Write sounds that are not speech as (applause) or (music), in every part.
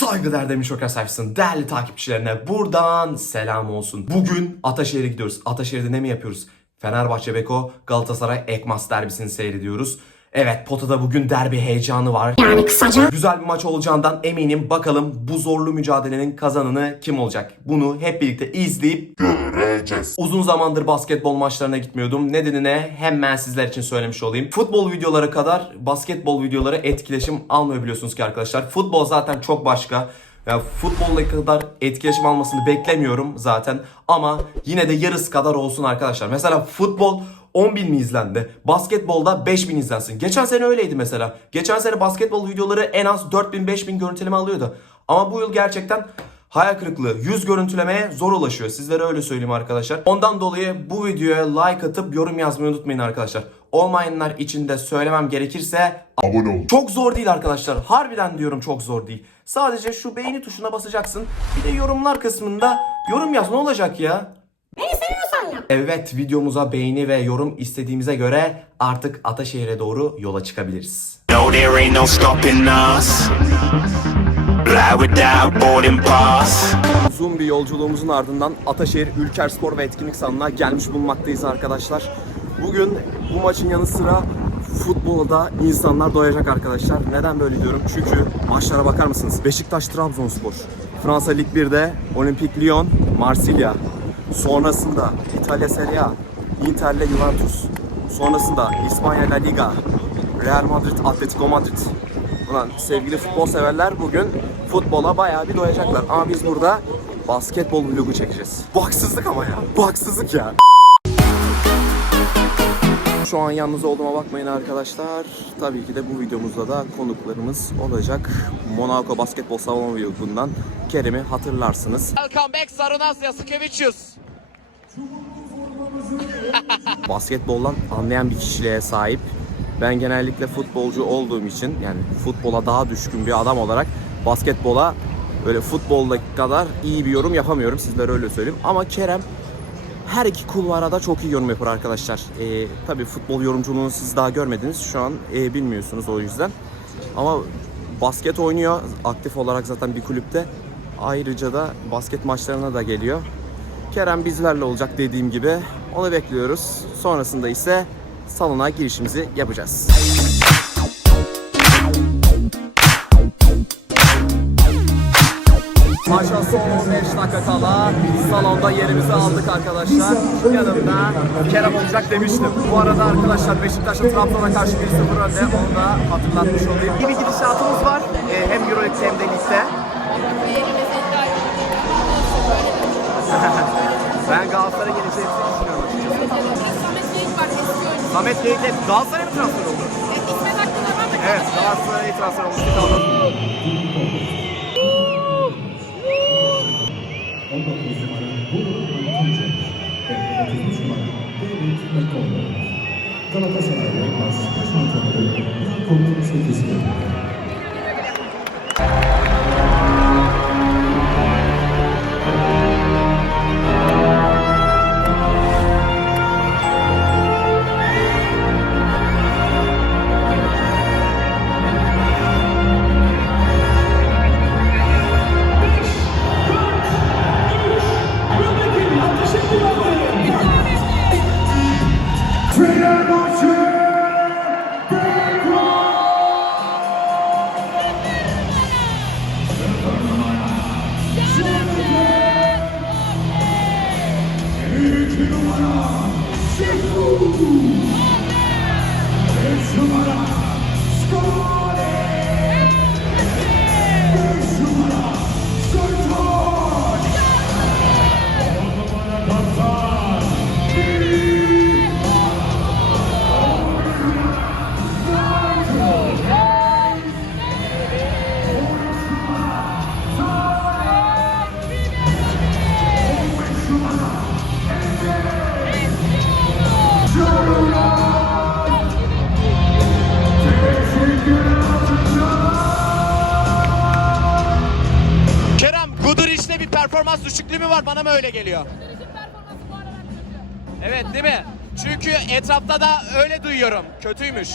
Saygıdeğer demiş Şoker sayfasının değerli takipçilerine buradan selam olsun. Bugün Ataşehir'e gidiyoruz. Ataşehir'de ne mi yapıyoruz? Fenerbahçe Beko Galatasaray Ekmas derbisini seyrediyoruz. Evet potada bugün derbi heyecanı var. Yani kısaca Güzel bir maç olacağından eminim. Bakalım bu zorlu mücadelenin kazananı kim olacak? Bunu hep birlikte izleyip göreceğiz. Uzun zamandır basketbol maçlarına gitmiyordum. Nedenine hemen sizler için söylemiş olayım. Futbol videoları kadar basketbol videoları etkileşim almıyor biliyorsunuz ki arkadaşlar. Futbol zaten çok başka. Yani futbolla kadar etkileşim almasını beklemiyorum zaten. Ama yine de yarısı kadar olsun arkadaşlar. Mesela futbol 10 bin mi izlendi? Basketbolda 5 bin izlensin. Geçen sene öyleydi mesela. Geçen sene basketbol videoları en az 4 bin 5 bin görüntüleme alıyordu. Ama bu yıl gerçekten Hayal kırıklığı. Yüz görüntülemeye zor ulaşıyor. Sizlere öyle söyleyeyim arkadaşlar. Ondan dolayı bu videoya like atıp yorum yazmayı unutmayın arkadaşlar. Olmayanlar için de söylemem gerekirse Abone ol. çok zor değil arkadaşlar. Harbiden diyorum çok zor değil. Sadece şu beğeni tuşuna basacaksın. Bir de yorumlar kısmında yorum yaz ne olacak ya? Evet videomuza beğeni ve yorum istediğimize göre artık Ataşehir'e doğru yola çıkabiliriz. No, there ain't no stopping us. Fly without boarding pass. Uzun bir yolculuğumuzun ardından Ataşehir Ülker Spor ve Etkinlik Salı'na gelmiş bulunmaktayız arkadaşlar. Bugün bu maçın yanı sıra futbolda insanlar doyacak arkadaşlar. Neden böyle diyorum? Çünkü maçlara bakar mısınız? Beşiktaş Trabzonspor, Fransa Lig 1'de Olympique Lyon, Marsilya. Sonrasında İtalya Serie A, Inter'le Juventus. Sonrasında İspanya La Liga, Real Madrid, Atletico Madrid. Ulan sevgili futbol severler bugün futbola bayağı bir doyacaklar. Ama biz burada basketbol vlogu çekeceğiz. Bu haksızlık ama ya. Bu haksızlık ya. Şu an yalnız olduğuma bakmayın arkadaşlar. Tabii ki de bu videomuzda da konuklarımız olacak. Monaco Basketbol Salon Vlogu'ndan Kerem'i hatırlarsınız. Welcome back Sarunas Yasikevicius. (laughs) basketboldan anlayan bir kişiliğe sahip. Ben genellikle futbolcu olduğum için yani futbola daha düşkün bir adam olarak basketbola böyle futboldaki kadar iyi bir yorum yapamıyorum sizlere öyle söyleyeyim. Ama Kerem her iki kulvara da çok iyi yorum yapar arkadaşlar. Ee, tabii futbol yorumculuğunu siz daha görmediniz. Şu an e, bilmiyorsunuz o yüzden. Ama basket oynuyor aktif olarak zaten bir kulüpte. Ayrıca da basket maçlarına da geliyor. Kerem bizlerle olacak dediğim gibi. Onu bekliyoruz. Sonrasında ise salona girişimizi yapacağız. Maça son 5 dakika kala salonda yerimizi aldık arkadaşlar. Yanımda Kerem olacak demiştim. Bu arada arkadaşlar Beşiktaş'ın Trabzon'a karşı 1-0 önde. Onu da hatırlatmış olayım. İyi bir gidişatımız var. Ee, hem Euroleague'de hem de ligde. サメていてガーサレンプランスロングえー、ガースエクラスロングってたこの箇所は、スペシャルなので、コンプリートしていただきます。Var? Bana mı öyle geliyor? Evet değil mi? Çünkü etrafta da öyle duyuyorum. Kötüymüş.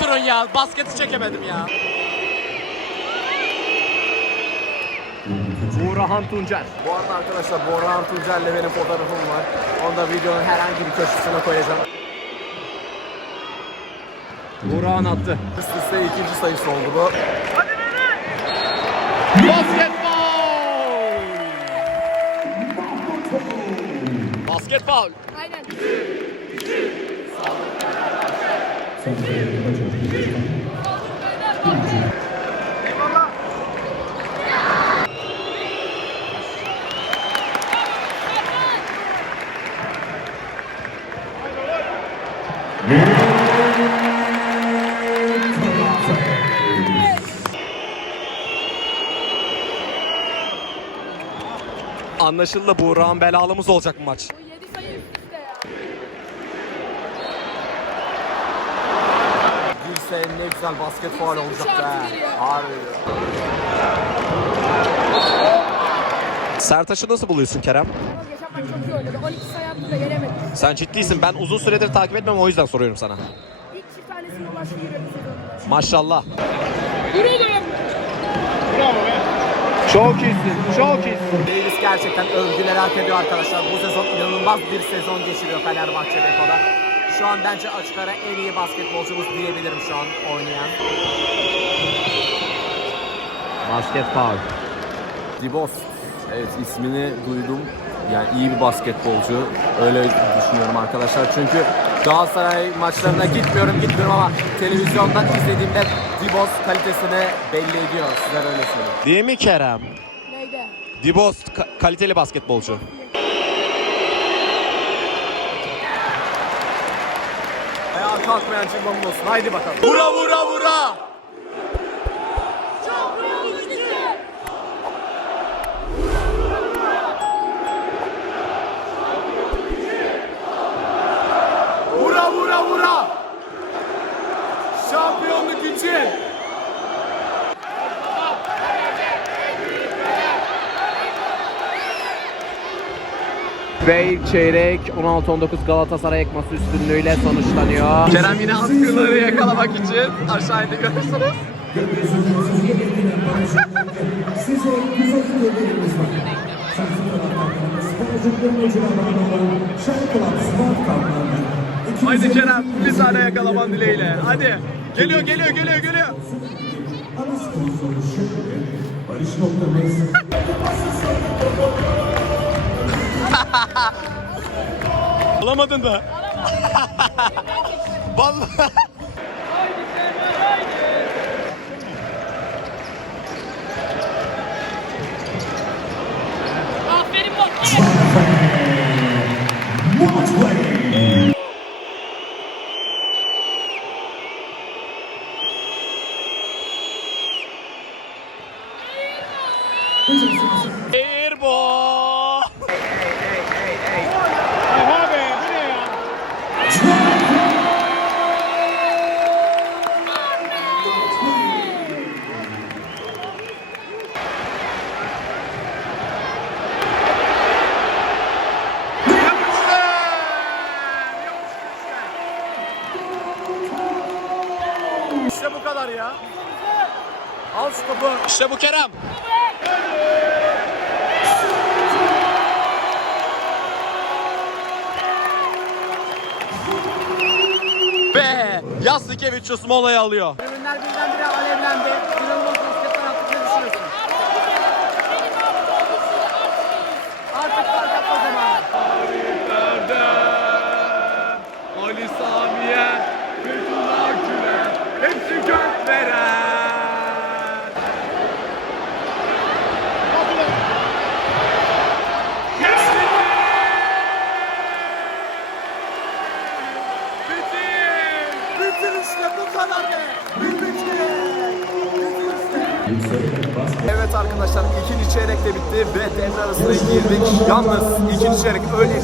Oturun ya. Basketi çekemedim ya. Buğrahan Tuncer. Bu arada arkadaşlar Buğrahan Tuncer'le benim fotoğrafım var. Onu da videonun herhangi bir köşesine koyacağım. Buğrahan attı. Üst üste ikinci sayısı oldu bu. Basket faul. Aynen. Son sayıda maçı. Anlaşıldı Buğrahan belalımız olacak bu maç. O 7 sayı üst üste ya. Girse ne güzel basket faul olacak be. Harbi. Sertaç'ı nasıl buluyorsun Kerem? Ama geçen maç çok iyi oynadı. 12 sayı attı da yenemedi. Sen ciddisin. Ben uzun süredir takip etmem o yüzden soruyorum sana. İlk çift tanesine ulaştı yürüyor bu sezonda. Maşallah. Davis gerçekten övgüler hak ediyor arkadaşlar. Bu sezon inanılmaz bir sezon geçiriyor Fenerbahçe Beko'da. Şu an bence açık ara en iyi basketbolcumuz diyebilirim şu an oynayan. Basket faul. Dibos. Evet ismini duydum. Yani iyi bir basketbolcu. Öyle düşünüyorum arkadaşlar. Çünkü Galatasaray maçlarına gitmiyorum gitmiyorum ama televizyondan izlediğimde Dibos kalitesini belli ediyor. Size öyle söyleyeyim. Değil mi Kerem? Neydi? Dibos ka- kaliteli basketbolcu. Ayağa kalkmayan cimbanın olsun. Haydi bakalım. Vura vura. Vura vura vura. Şampiyonluk için. Ve ilk çeyrek 16-19 Galatasaray ekması üstünlüğüyle sonuçlanıyor. Kerem yine atkıları yakalamak için aşağı indi görürsünüz. Size güzel hediyelerimiz var. Şarkı taraftarlarına, sporcukların ucuna olan Şarkı Club Smart Kartlarını Haydi Kerem bir tane yakalaman dileğiyle. Hadi. Geliyor geliyor geliyor geliyor. Barış (laughs) Alamadın da. (laughs) Vallahi. İşte bu Kerem. Ve Yaslikevicius molayı alıyor. Tribünler birdenbire alevlendi.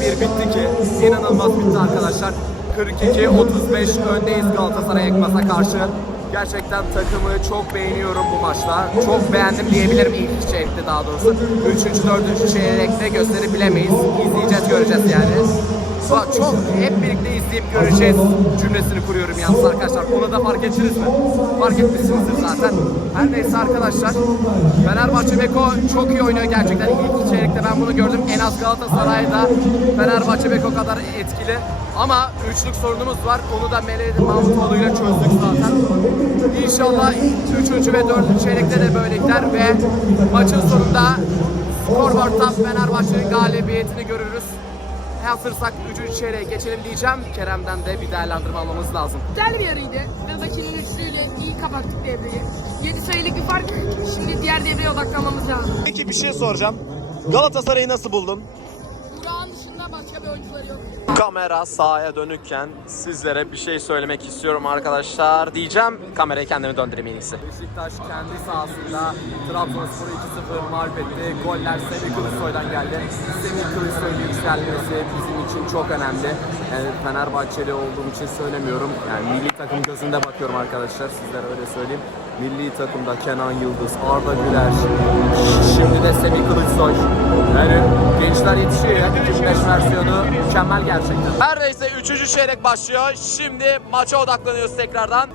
Bir bitti ki inanılmaz bitti arkadaşlar. 42-35 öndeyiz Galatasaray Ekmaz'a karşı. Gerçekten takımı çok beğeniyorum bu maçta. Çok beğendim diyebilirim ilk çeyrekte daha doğrusu. Üçüncü, dördüncü çeyrekte gösterebilemeyiz. İzleyeceğiz, göreceğiz yani. Çok hep birlikte izleyip göreceğiz cümlesini kuruyorum yalnız arkadaşlar. Onu da fark ettiniz mi? Fark etmişsinizdir zaten. Her neyse arkadaşlar. Fenerbahçe Beko çok iyi oynuyor gerçekten. İlk çeyrekte ben bunu gördüm. En az Galatasaray'da Fenerbahçe Beko kadar etkili. Ama üçlük sorunumuz var. Onu da Melih Mahmutoğlu ile çözdük zaten. İnşallah üçüncü ve dördüncü çeyrekte de böyle gider ve maçın sonunda Skorboard'dan Fenerbahçe'nin galibiyetini görürüz. Hazırsak 3. çeyreğe geçelim diyeceğim. Kerem'den de bir değerlendirme almamız lazım. Güzel bir yarıydı. Rıdakinin üçlüğüyle iyi kapattık devreyi. 7 sayılık bir fark. Şimdi diğer devreye odaklanmamız lazım. Peki bir şey soracağım. Galatasaray'ı nasıl buldun? Burak'ın dışında başka bir oyuncuları yok. Kamera sahaya dönükken sizlere bir şey söylemek istiyorum arkadaşlar. Diyeceğim kamerayı kendime döndüreyim en iyisi. Beşiktaş kendi sahasında Trabzonspor'u 2-0 mağlup. Goller Semih Kılıçsoy'dan geldi. Semih Kılıçsoy'un yükselmesi bizim için çok önemli. Yani Fenerbahçeli olduğum için söylemiyorum. Yani milli takım gözünde bakıyorum arkadaşlar. Sizlere öyle söyleyeyim. Milli takımda Kenan Yıldız, Arda Güler, şimdi de Semih Kılıçsoy. Yani gençler yetişiyor ya. 25 versiyonu mükemmel gerçekten. Her neyse 3. çeyrek başlıyor. Şimdi maça odaklanıyoruz tekrardan.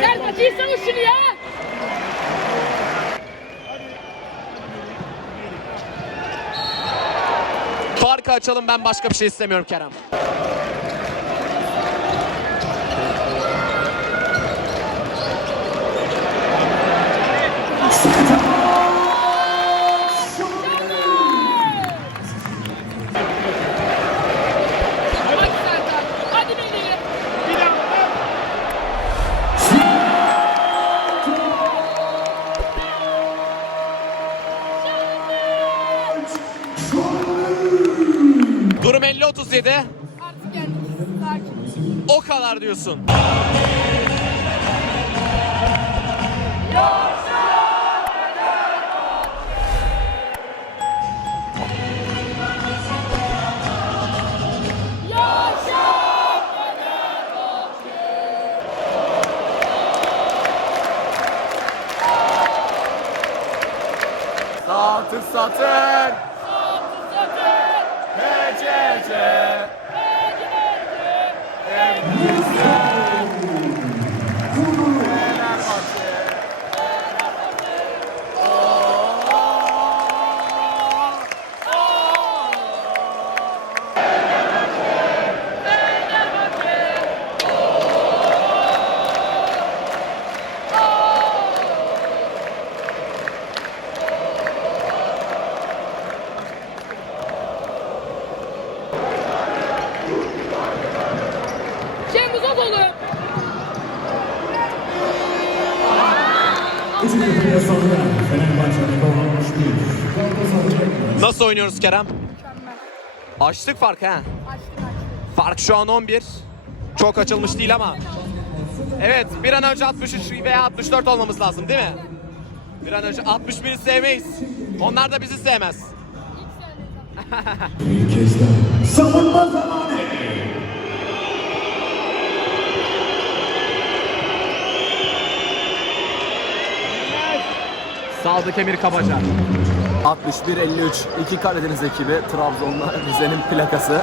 Gel kaçırsan şunu ya. Farkı açalım ben başka bir şey istemiyorum Kerem. O kadar diyorsun. Satır satır. PCC. Cem Nasıl oynuyoruz Kerem? Mükemmel. Açtık farkı ha. Açtık açtık. Fark şu an 11. Çok açılmış değil ama. Evet bir an önce 63 veya 64 olmamız lazım değil mi? Bir an önce 61'i sevmeyiz. Onlar da bizi sevmez. Bir kez daha. Savunma zamanı. Sadık Emir Kabaca. 61-53 iki Karadeniz ekibi Trabzon'la Rize'nin plakası.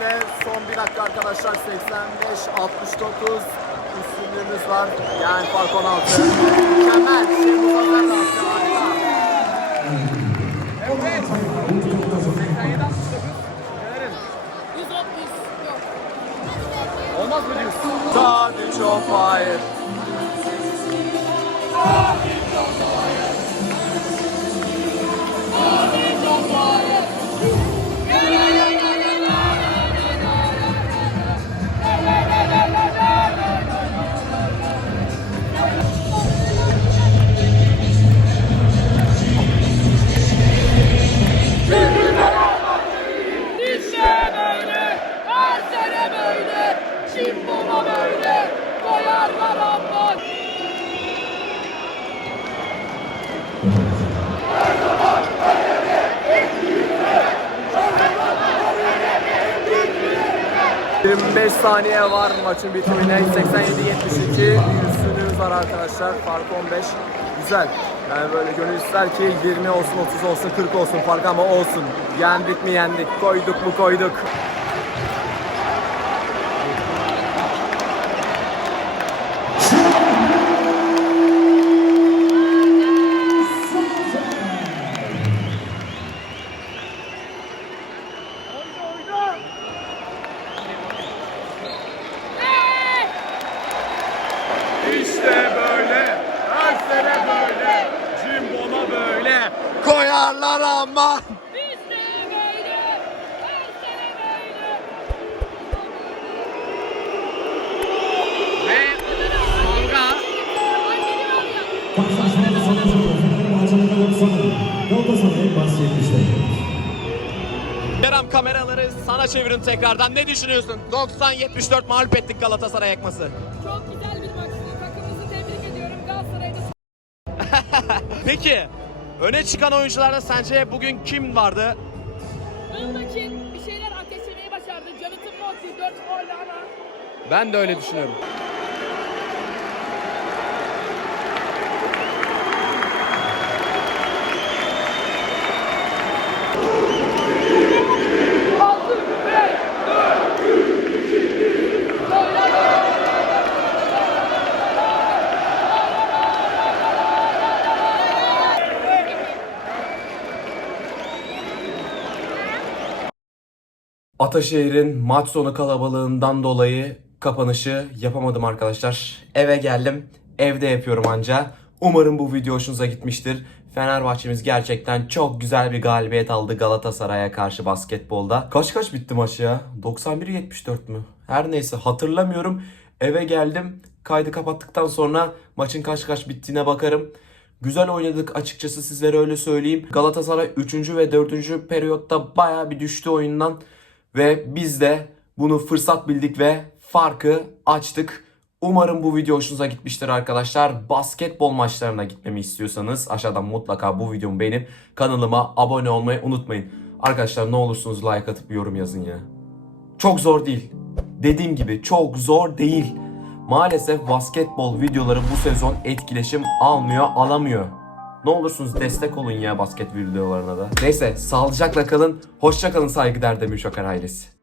Bitimine son bir dakika arkadaşlar 85-69 üstünlüğümüz var. Yani fark 16. Mükemmel. Şey bu kadar da harika. Olmaz mı diyorsun? Sadece o fire. Saniye var maçın bitimine. 87-72 üstünlüğümüz var arkadaşlar. Fark 15. Güzel. Yani böyle gönül ister ki 20 olsun, 30 olsun, 40 olsun fark ama olsun. Yendik mi yendik, koyduk mu koyduk. Karşılaşmanın sonucu Fenerbahçe'nin 90'ı. Galatasaray Kerem kameraları sana çevirin tekrardan. Ne düşünüyorsun? 90-74 mağlup ettik Galatasaray ekması. Çok güzel bir maçtı. Takımımızı tebrik ediyorum. Galatasaray'da (laughs) Peki, öne çıkan oyuncularda sence bugün kim vardı? Yıldakin bir şeyler ateşlemeyi başardı. Jonathan Motley 4 golle ama Ben de öyle düşünüyorum. Ataşehir'in maç sonu kalabalığından dolayı kapanışı yapamadım arkadaşlar. Eve geldim. Evde yapıyorum anca. Umarım bu video hoşunuza gitmiştir. Fenerbahçe'miz gerçekten çok güzel bir galibiyet aldı Galatasaray'a karşı basketbolda. Kaç kaç bitti maç ya? 91-74 mü? Her neyse hatırlamıyorum. Eve geldim. Kaydı kapattıktan sonra maçın kaç kaç bittiğine bakarım. Güzel oynadık açıkçası sizlere öyle söyleyeyim. Galatasaray 3. ve 4. periyotta baya bir düştü oyundan. Ve biz de bunu fırsat bildik ve farkı açtık. Umarım bu video hoşunuza gitmiştir arkadaşlar. Basketbol maçlarına gitmemi istiyorsanız aşağıdan mutlaka bu videomu beğenip kanalıma abone olmayı unutmayın. Arkadaşlar ne olursunuz like atıp yorum yazın ya. Çok zor değil. Dediğim gibi çok zor değil. Maalesef basketbol videoları bu sezon etkileşim almıyor, alamıyor. Ne olursunuz destek olun ya basket videolarına da. Neyse sağlıcakla kalın. Hoşça kalın saygıdeğer Demir Şokar ailesi.